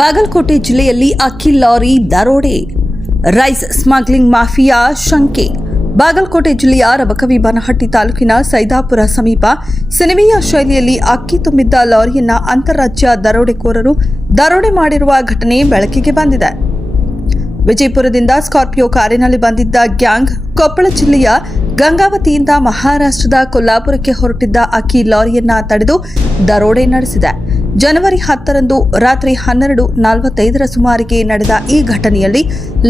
ಬಾಗಲಕೋಟೆ ಜಿಲ್ಲೆಯಲ್ಲಿ ಅಕ್ಕಿ ಲಾರಿ ದರೋಡೆ, ರೈಸ್ ಸ್ಮಗ್ಲಿಂಗ್ ಮಾಫಿಯಾ ಶಂಕೆ. ಬಾಗಲಕೋಟೆ ಜಿಲ್ಲೆಯ ರಬಕವಿ-ಬನಹಟ್ಟಿ ತಾಲೂಕಿನ ಸೈದಾಪುರ ಸಮೀಪ ಸಿನಿಮೀಯ ಶೈಲಿಯಲ್ಲಿ ಅಕ್ಕಿ ತುಂಬಿದ್ದ ಲಾರಿಯನ್ನ ಅಂತಾರಾಜ್ಯ ದರೋಡೆಕೋರರು ದರೋಡೆ ಮಾಡಿರುವ ಘಟನೆ ಬೆಳಕಿಗೆ ಬಂದಿದೆ. ವಿಜಯಪುರದಿಂದ ಸ್ಕಾರ್ಪಿಯೋ ಕಾರಿನಲ್ಲಿ ಬಂದಿದ್ದ ಗ್ಯಾಂಗ್ ಕೊಪ್ಪಳ ಜಿಲ್ಲೆಯ ಗಂಗಾವತಿಯಿಂದ ಮಹಾರಾಷ್ಟ್ರದ ಕೊಲ್ಲಾಪುರಕ್ಕೆ ಹೊರಟಿದ್ದ ಅಕ್ಕಿ ಲಾರಿಯನ್ನ ತಡೆದು ದರೋಡೆ ನಡೆಸಿದೆ. ಜನವರಿ 10ರಂದು ರಾತ್ರಿ 12:45 ಸುಮಾರಿಗೆ ನಡೆದ ಈ ಘಟನೆಯಲ್ಲಿ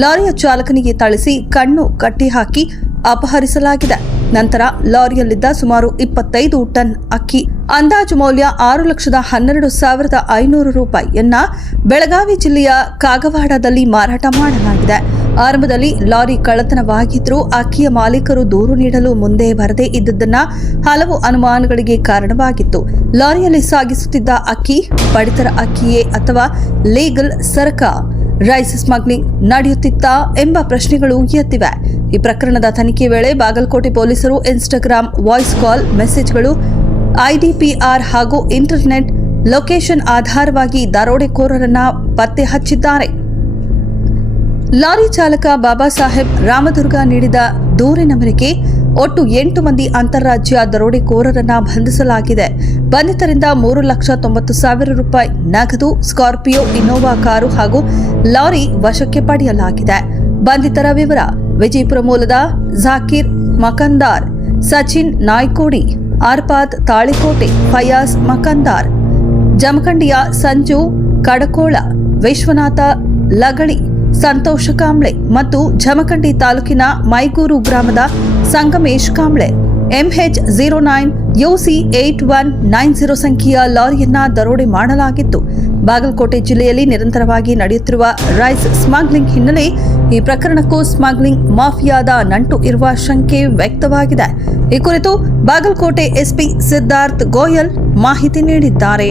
ಲಾರಿಯ ಚಾಲಕನಿಗೆ ಥಳಿಸಿ ಕಣ್ಣು ಕಟ್ಟಿಹಾಕಿ ಅಪಹರಿಸಲಾಗಿದೆ. ನಂತರ ಲಾರಿಯಲ್ಲಿದ್ದ ಸುಮಾರು 25 ಟನ್ ಅಕ್ಕಿ ಅಂದಾಜು ಮೌಲ್ಯ 6,12,500 ರೂಪಾಯಿಯನ್ನ ಬೆಳಗಾವಿ ಜಿಲ್ಲೆಯ ಕಾಗವಾಡದಲ್ಲಿ ಮಾರಾಟ ಮಾಡಲಾಗಿದೆ. ಆರಂಭದಲ್ಲಿ ಲಾರಿ ಕಳ್ಳತನವಾಗಿದ್ದರೂ ಅಕ್ಕಿಯ ಮಾಲೀಕರು ದೂರು ನೀಡಲು ಮುಂದೆ ಬರದೇ ಇದ್ದುದನ್ನ ಹಲವು ಅನುಮಾನಗಳಿಗೆ ಕಾರಣವಾಗಿತ್ತು. ಲಾರಿಯಲ್ಲಿ ಸಾಗಿಸುತ್ತಿದ್ದ ಅಕ್ಕಿ ಪಡಿತರ ಅಕ್ಕಿಯೇ ಅಥವಾ ಲೀಗಲ್ ಸರಕ, ರೈಸ್ ಸ್ಮಗ್ಲಿಂಗ್ ನಡೆಯುತ್ತಿತ್ತಾ ಎಂಬ ಪ್ರಶ್ನೆಗಳು ಎದ್ದಿವೆ. ಈ ಪ್ರಕರಣದ ತನಿಖೆ ವೇಳೆ ಬಾಗಲಕೋಟೆ ಪೊಲೀಸರು ಇನ್ಸ್ಟಾಗ್ರಾಂ ವಾಯ್ಸ್ ಕಾಲ್ ಮೆಸೇಜ್ಗಳು, ಐಡಿಪಿಆರ್ ಹಾಗೂ ಇಂಟರ್ನೆಟ್ ಲೊಕೇಶನ್ ಆಧಾರವಾಗಿ ದರೋಡೆಕೋರರನ್ನ ಪತ್ತೆ ಹಚ್ಚಿದ್ದಾರೆ. ಲಾರಿ ಚಾಲಕ ಬಾಬಾ ಸಾಹೇಬ್ ರಾಮದುರ್ಗ ನೀಡಿದ ದೂರಿನ ಮೇರೆಗೆ ಒಟ್ಟು 8 ಮಂದಿ ಅಂತಾರಾಜ್ಯ ದರೋಡೆಕೋರರನ್ನ ಬಂಧಿಸಲಾಗಿದೆ. ಬಂಧಿತರಿಂದ 3,90,000 ರೂಪಾಯಿ ನಗದು, ಸ್ಕಾರ್ಪಿಯೋ ಇನ್ನೋವಾ ಕಾರು ಹಾಗೂ ಲಾರಿ ವಶಕ್ಕೆ ಪಡೆಯಲಾಗಿದೆ. ಬಂಧಿತರ ವಿವರ: ವಿಜಯಪುರ ಮೂಲದ ಜಾಕೀರ್ ಮಕಂದಾರ್, ಸಚಿನ್ ನಾಯ್ಕೋಡಿ, ಆರ್ಪಾದ್ ತಾಳಿಕೋಟೆ, ಫಯಾಜ್ ಮಕಂದಾರ್, ಜಮಖಂಡಿಯ ಸಂಜು ಕಡಕೋಳ, ವಿಶ್ವನಾಥ ಲಗಳಿ, ಸಂತೋಷ ಕಾಂಬ್ಳೆ ಮತ್ತು ಜಮಖಂಡಿ ತಾಲೂಕಿನ ಮೈಗೂರು ಗ್ರಾಮದ ಸಂಗಮೇಶ್ ಕಾಂಬ್ಳೆ. MH09UC8190 ಸಂಖ್ಯೆಯ ಲಾರಿಯನ್ನ ದರೋಡೆ ಮಾಡಲಾಗಿತ್ತು. ಬಾಗಲಕೋಟೆ ಜಿಲ್ಲೆಯಲ್ಲಿ ನಿರಂತರವಾಗಿ ನಡೆಯುತ್ತಿರುವ ರೈಸ್ ಸ್ಮಗ್ಲಿಂಗ್ ಹಿನ್ನೆಲೆ ಈ ಪ್ರಕರಣಕ್ಕೂ ಸ್ಮಗ್ಲಿಂಗ್ ಮಾಫಿಯಾದ ನಂಟು ಇರುವ ಶಂಕೆ ವ್ಯಕ್ತವಾಗಿದೆ. ಈ ಕುರಿತು ಬಾಗಲಕೋಟೆ ಎಸ್ಪಿ ಸಿದ್ಧಾರ್ಥ್ ಗೋಯಲ್ ಮಾಹಿತಿ ನೀಡಿದ್ದಾರೆ.